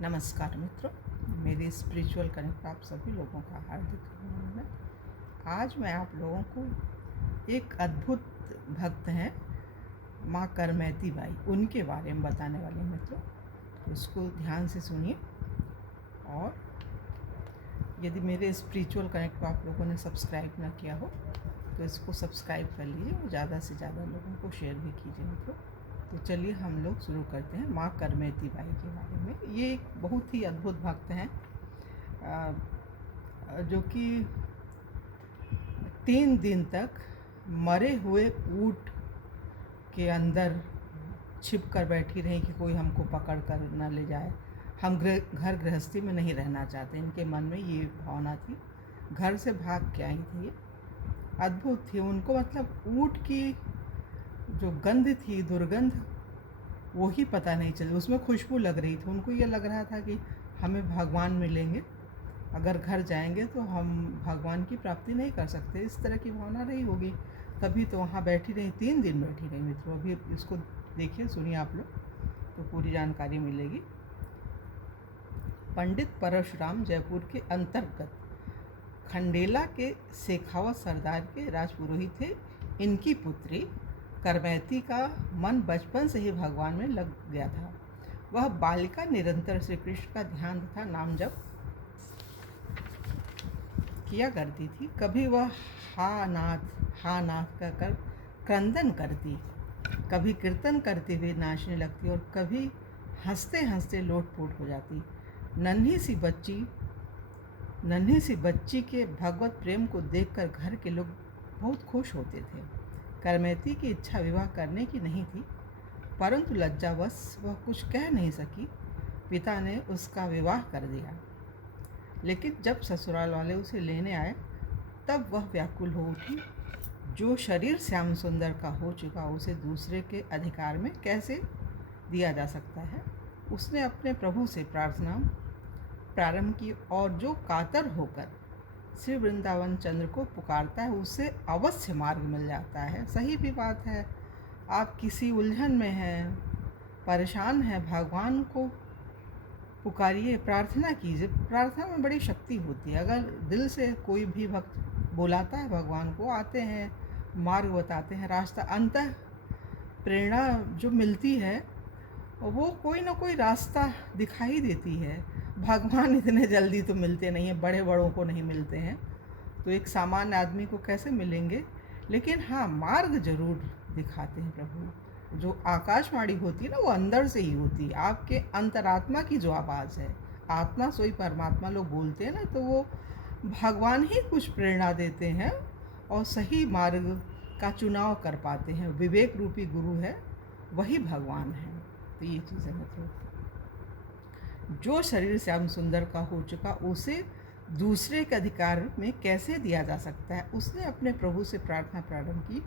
नमस्कार मित्रों, मेरी स्पिरिचुअल कनेक्ट आप सभी लोगों का हार्दिक अभिनंदन। आज मैं आप लोगों को एक अद्भुत भक्त हैं माँ करमैती बाई, उनके बारे में बताने वाली हूँ मित्रों। तो इसको ध्यान से सुनिए, और यदि मेरे स्पिरिचुअल कनेक्ट को आप लोगों ने सब्सक्राइब ना किया हो तो इसको सब्सक्राइब कर लीजिए और ज़्यादा से ज़्यादा लोगों को शेयर भी कीजिए मित्रों। तो चलिए हम लोग शुरू करते हैं माँ करमैती बाई के बारे में। ये एक बहुत ही अद्भुत भक्त हैं जो कि 3 दिन तक मरे हुए ऊँट के अंदर छिप कर बैठी रही कि कोई हमको पकड़ कर न ले जाए। हम घर गृहस्थी में नहीं रहना चाहते, इनके मन में ये भावना थी। घर से भाग के आई थी, ये अद्भुत थी। उनको मतलब ऊँट की जो गंध थी, दुर्गंध, वो ही पता नहीं चली, उसमें खुशबू लग रही थी। उनको ये लग रहा था कि हमें भगवान मिलेंगे, अगर घर जाएंगे तो हम भगवान की प्राप्ति नहीं कर सकते, इस तरह की भावना रही होगी। तभी तो वहाँ बैठी रही, 3 दिन बैठी रही मित्रों। अभी इसको देखिए, सुनिए आप लोग, तो पूरी जानकारी मिलेगी। पंडित परशुराम जयपुर के अंतर्गत खंडेला के शेखावत सरदार के राजपुरोहित थे। इनकी पुत्री करमैती का मन बचपन से ही भगवान में लग गया था। वह बालिका निरंतर श्री कृष्ण का ध्यान तथा नाम जप किया करती थी। कभी वह हा नाथ कहकर क्रंदन करती, कभी कीर्तन करते हुए नाचने लगती और कभी हंसते हंसते लोटपोट हो जाती। नन्ही सी बच्ची के भगवत प्रेम को देखकर घर के लोग बहुत खुश होते थे। करमैती की इच्छा विवाह करने की नहीं थी, परंतु लज्जावश वह कुछ कह नहीं सकी। पिता ने उसका विवाह कर दिया, लेकिन जब ससुराल वाले उसे लेने आए तब वह व्याकुल हो उठी। जो शरीर श्याम सुंदर का हो चुका, उसे दूसरे के अधिकार में कैसे दिया जा सकता है। उसने अपने प्रभु से प्रार्थना प्रारंभ की, और जो कातर होकर श्री वृंदावन चंद्र को पुकारता है उसे अवश्य मार्ग मिल जाता है। सही भी बात है। आप किसी उलझन में हैं, परेशान हैं, भगवान को पुकारिए, प्रार्थना कीजिए। प्रार्थना में बड़ी शक्ति होती है। अगर दिल से कोई भी भक्त बुलाता है भगवान को, आते हैं, मार्ग बताते हैं, रास्ता, अंतः प्रेरणा जो मिलती है वो कोई ना कोई रास्ता दिखाई देती है। भगवान इतने जल्दी तो मिलते नहीं हैं, बड़े बड़ों को नहीं मिलते हैं, तो एक सामान्य आदमी को कैसे मिलेंगे। लेकिन हाँ, मार्ग जरूर दिखाते हैं प्रभु। जो आकाशवाणी होती है ना, वो अंदर से ही होती है, आपके अंतरात्मा की जो आवाज़ है। आत्मा सोई परमात्मा लोग बोलते हैं ना, तो वो भगवान ही कुछ प्रेरणा देते हैं और सही मार्ग का चुनाव कर पाते हैं। विवेक रूपी गुरु है, वही भगवान है। तो ये चीज़ है मतलब, जो शरीर श्याम सुंदर का हो चुका, उसे दूसरे के अधिकार में कैसे दिया जा सकता है। उसने अपने प्रभु से प्रार्थना प्रारंभ की,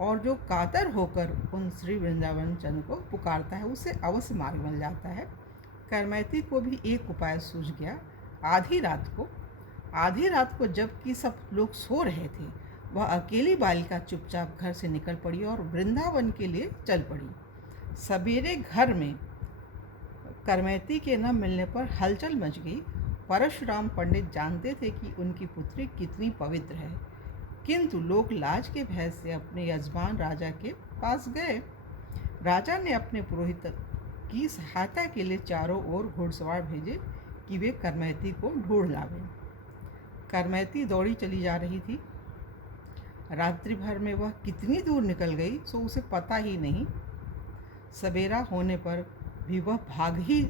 और जो कातर होकर उन श्री वृंदावन चंद्र को पुकारता है उसे अवश्य मार्ग मिल जाता है। करमैती को भी एक उपाय सूझ गया। आधी रात को जबकि सब लोग सो रहे थे, वह अकेली बालिका चुपचाप घर से निकल पड़ी और वृंदावन के लिए चल पड़ी। सवेरे घर में करमैती के न मिलने पर हलचल मच गई। परशुराम पंडित जानते थे कि उनकी पुत्री कितनी पवित्र है, किंतु लोग लाज के भय से अपने यजमान राजा के पास गए। राजा ने अपने पुरोहित की सहायता के लिए चारों ओर घुड़सवार भेजे कि वे करमैती को ढूंढ लावें। करमैती दौड़ी चली जा रही थी। रात्रि भर में वह कितनी दूर निकल गई सो उसे पता ही नहीं। सवेरा होने पर भी वह भाग ही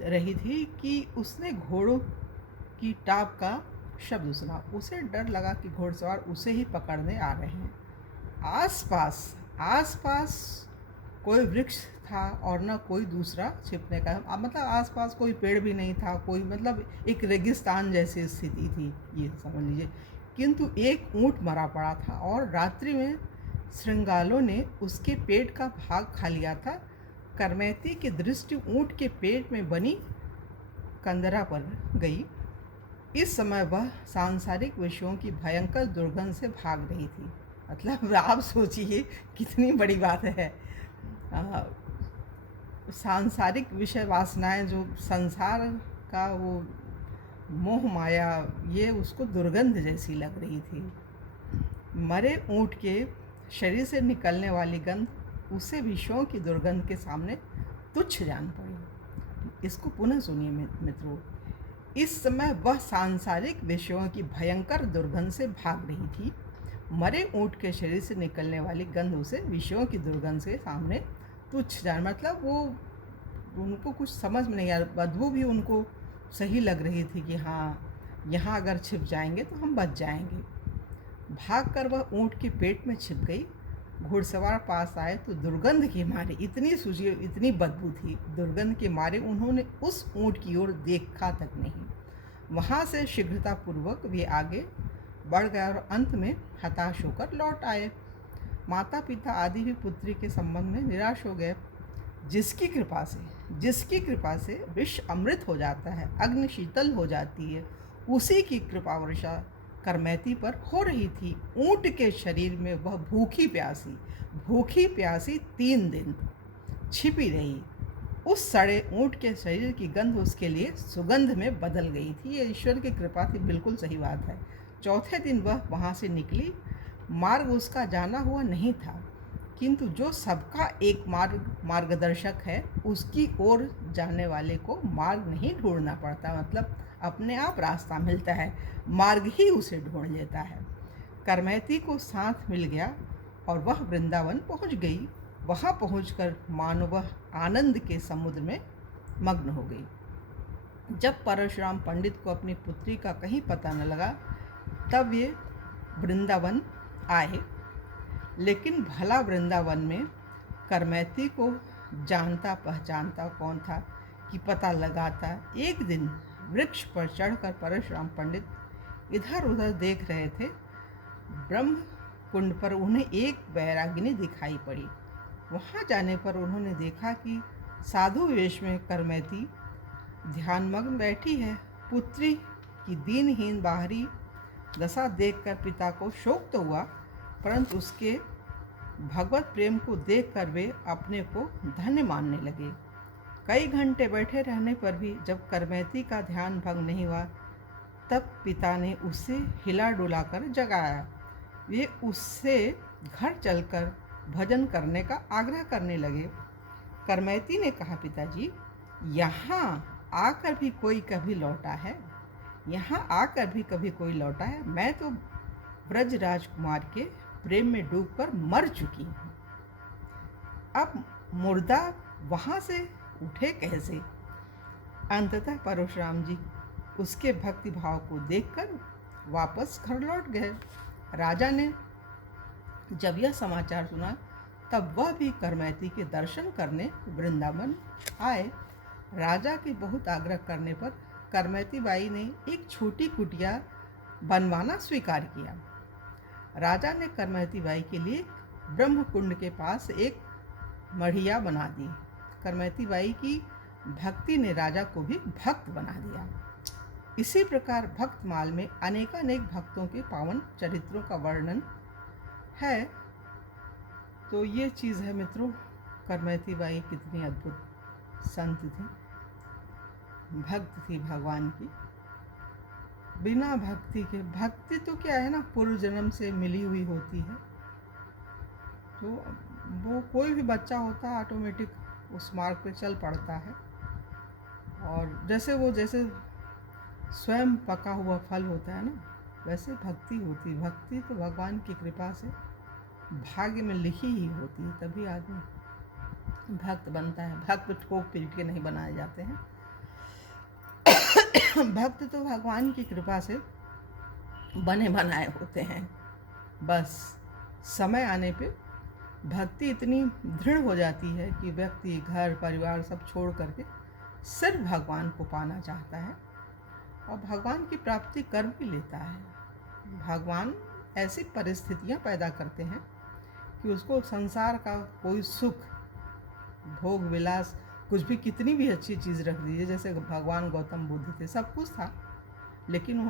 रही थी कि उसने घोड़ों की टाप का शब्द सुना। उसे डर लगा कि घोड़सवार उसे ही पकड़ने आ रहे हैं। आसपास कोई वृक्ष था और न कोई दूसरा छिपने का, मतलब आसपास कोई पेड़ भी नहीं था, कोई मतलब एक रेगिस्तान जैसी स्थिति थी, ये समझ लीजिए। किंतु एक ऊँट मरा पड़ा था और रात्रि में श्रृंगालों ने उसके पेट का भाग खा लिया था। करमैती की दृष्टि ऊँट के पेट में बनी कंदरा पर गई। इस समय वह सांसारिक विषयों की भयंकर दुर्गंध से भाग रही थी। मतलब आप सोचिए कितनी बड़ी बात है। सांसारिक विषय वासनाएं, जो संसार का वो मोह माया, ये उसको दुर्गंध जैसी लग रही थी। मरे ऊँट के शरीर से निकलने वाली गंध उसे विषयों की दुर्गंध के सामने तुच्छ जान पड़ी। इसको पुनः सुनिए मित्रों। इस समय वह सांसारिक विषयों की भयंकर दुर्गंध से भाग रही थी। मरे ऊँट के शरीर से निकलने वाली गंध उसे विषयों की दुर्गंध से सामने तुच्छ जान, मतलब वो उनको कुछ समझ में नहीं आ रहा। बदबू भी उनको सही लग रही थी कि हाँ, यहाँ अगर छिप जाएंगे तो हम बच जाएंगे। भागकर वह ऊँट के पेट में छिप गई। घुड़सवार पास आए तो दुर्गंध के मारे, इतनी सूझी इतनी बदबू थी, दुर्गंध के मारे उन्होंने उस ऊँट की ओर देखा तक नहीं। वहाँ से शीघ्रतापूर्वक वे आगे बढ़ गए और अंत में हताश होकर लौट आए। माता पिता आदि भी पुत्री के संबंध में निराश हो गए। जिसकी कृपा से विष अमृत हो जाता है, अग्नि शीतल हो जाती है, उसी की कृपा वर्षा करमैती पर हो रही थी। ऊँट के शरीर में वह भूखी प्यासी 3 दिन छिपी रही। उस सड़े ऊँट के शरीर की गंध उसके लिए सुगंध में बदल गई थी। ये ईश्वर की कृपा थी, बिल्कुल सही बात है। चौथे दिन वह वहाँ से निकली। मार्ग उसका जाना हुआ नहीं था, किंतु जो सबका एक मार्गदर्शक है, उसकी ओर जाने वाले को मार्ग नहीं ढूंढना पड़ता, मतलब अपने आप रास्ता मिलता है, मार्ग ही उसे ढूंढ लेता है। करमैती को साथ मिल गया और वह वृंदावन पहुंच गई। वहां पहुंचकर मानो वह आनंद के समुद्र में मग्न हो गई। जब परशुराम पंडित को अपनी पुत्री का कहीं पता न लगा, तब ये वृंदावन आए। लेकिन भला वृंदावन में करमैती को जानता पहचानता कौन था कि पता लगाता। एक दिन वृक्ष पर चढ़कर परशुराम पंडित इधर उधर देख रहे थे। ब्रह्म कुंड पर उन्हें एक बैरागिनी दिखाई पड़ी। वहाँ जाने पर उन्होंने देखा कि साधु वेश में करमैती ध्यानमग्न बैठी है। पुत्री की दीनहीन बाहरी दशा देखकर पिता को शोक तो हुआ, परंतु उसके भगवत प्रेम को देखकर वे अपने को धन्य मानने लगे। कई घंटे बैठे रहने पर भी जब करमैती का ध्यान भंग नहीं हुआ, तब पिता ने उसे हिला डुलाकर जगाया। वे उससे घर चलकर भजन करने का आग्रह करने लगे। करमैती ने कहा, पिताजी, यहाँ आकर भी कोई कभी लौटा है? मैं तो ब्रज राजकुमार के प्रेम में डूबकर मर चुकी हूँ। अब मुर्दा वहाँ से उठे कैसे? अंततः परशुराम जी उसके भक्ति भाव को देखकर वापस घर लौट गए। राजा ने जब यह समाचार सुना, तब वह भी करमैती के दर्शन करने वृंदावन आए। राजा के बहुत आग्रह करने पर करमैती बाई ने एक छोटी कुटिया बनवाना स्वीकार किया। राजा ने करमैती बाई के लिए ब्रह्म कुंड के पास एक मढ़िया बना दी। करमैती बाई की भक्ति ने राजा को भी भक्त बना दिया। इसी प्रकार भक्तमाल में अनेकानेक भक्तों के पावन चरित्रों का वर्णन है। तो ये चीज़ है मित्रों, करमैती बाई कितनी अद्भुत संत थी, भक्त थी भगवान की। बिना भक्ति के, भक्ति तो क्या है ना, पूर्व जन्म से मिली हुई होती है। तो वो कोई भी बच्चा होता है ऑटोमेटिक उस मार्ग पे चल पड़ता है। और जैसे स्वयं पका हुआ फल होता है ना, वैसे भक्ति होती। भक्ति तो भगवान की कृपा से भाग्य में लिखी ही होती है, तभी आदमी भक्त बनता है। भक्त ठोक पीट के नहीं बनाए जाते हैं। भक्त तो भगवान की कृपा से बने बनाए होते हैं। बस समय आने पे भक्ति इतनी दृढ़ हो जाती है कि व्यक्ति घर परिवार सब छोड़ करके सिर्फ भगवान को पाना चाहता है और भगवान की प्राप्ति कर भी लेता है। भगवान ऐसी परिस्थितियां पैदा करते हैं कि उसको संसार का कोई सुख, भोग विलास, कुछ भी, कितनी भी अच्छी चीज़ रख दीजिए। जैसे भगवान गौतम बुद्ध थे, सब कुछ था, लेकिन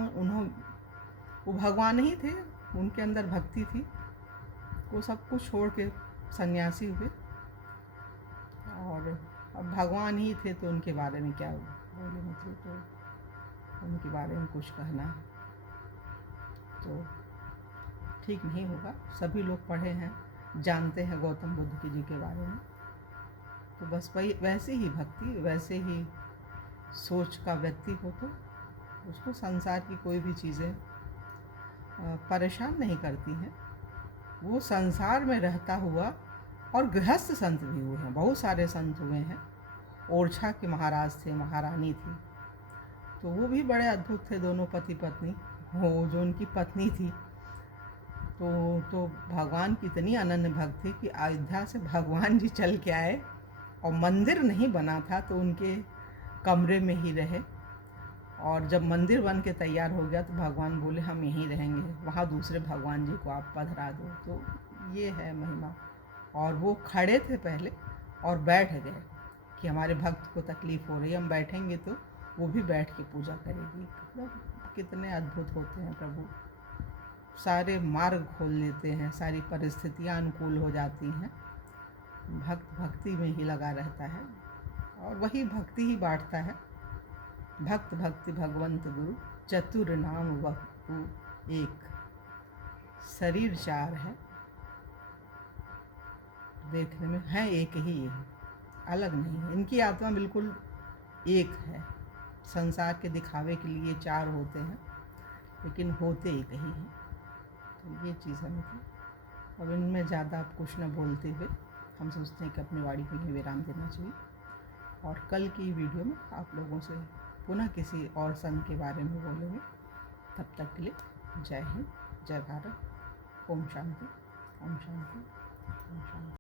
वो भगवान ही थे, उनके अंदर भक्ति थी। वो सब कुछ छोड़ के सन्यासी हुए और अब भगवान ही थे तो उनके बारे में क्या बोले, मतलब तो उनके बारे में कुछ कहना तो ठीक नहीं होगा। सभी लोग पढ़े हैं, जानते हैं गौतम बुद्ध जी के बारे में, तो बस वही वैसे ही भक्ति, वैसे ही सोच का व्यक्ति हो तो उसको संसार की कोई भी चीज़ें परेशान नहीं करती हैं। वो संसार में रहता हुआ, और गृहस्थ संत भी हुए हैं, बहुत सारे संत हुए हैं। ओरछा के महाराज थे, महारानी थी, तो वो भी बड़े अद्भुत थे, दोनों पति पत्नी। वो जो उनकी पत्नी थी तो भगवान की इतनी अनन्य भक्त थी कि अयोध्या से भगवान जी चल के आए, और मंदिर नहीं बना था तो उनके कमरे में ही रहे, और जब मंदिर बन के तैयार हो गया तो भगवान बोले हम यहीं रहेंगे, वहाँ दूसरे भगवान जी को आप पधरा दो। तो ये है महिमा। और वो खड़े थे पहले और बैठ गए कि हमारे भक्त को तकलीफ़ हो रही है, हम बैठेंगे तो वो भी बैठ के पूजा करेगी। मतलब कितने अद्भुत होते हैं प्रभु, सारे मार्ग खोल लेते हैं, सारी परिस्थितियाँ अनुकूल हो जाती हैं। भक्त भक्ति में ही लगा रहता है और वही भक्ति ही बांटता है। भक्त भक्ति भगवंत गुरु, चतुर नाम वह एक, शरीर चार है, देखने में है एक ही है, अलग नहीं है। इनकी आत्मा बिल्कुल एक है। संसार के दिखावे के लिए चार होते हैं, लेकिन होते एक ही हैं। तो ये चीज़ है मतलब। अब इनमें ज़्यादा कुछ न बोलते हुए हम सोचते हैं कि अपनी वाणी को ही विराम देना चाहिए, और कल की वीडियो में आप लोगों से पुनः किसी और संत के बारे में बोलेंगे। तब तक के लिए जय हिंद, जय भारत, ओम शांति, ओम शांति, ओम शांति।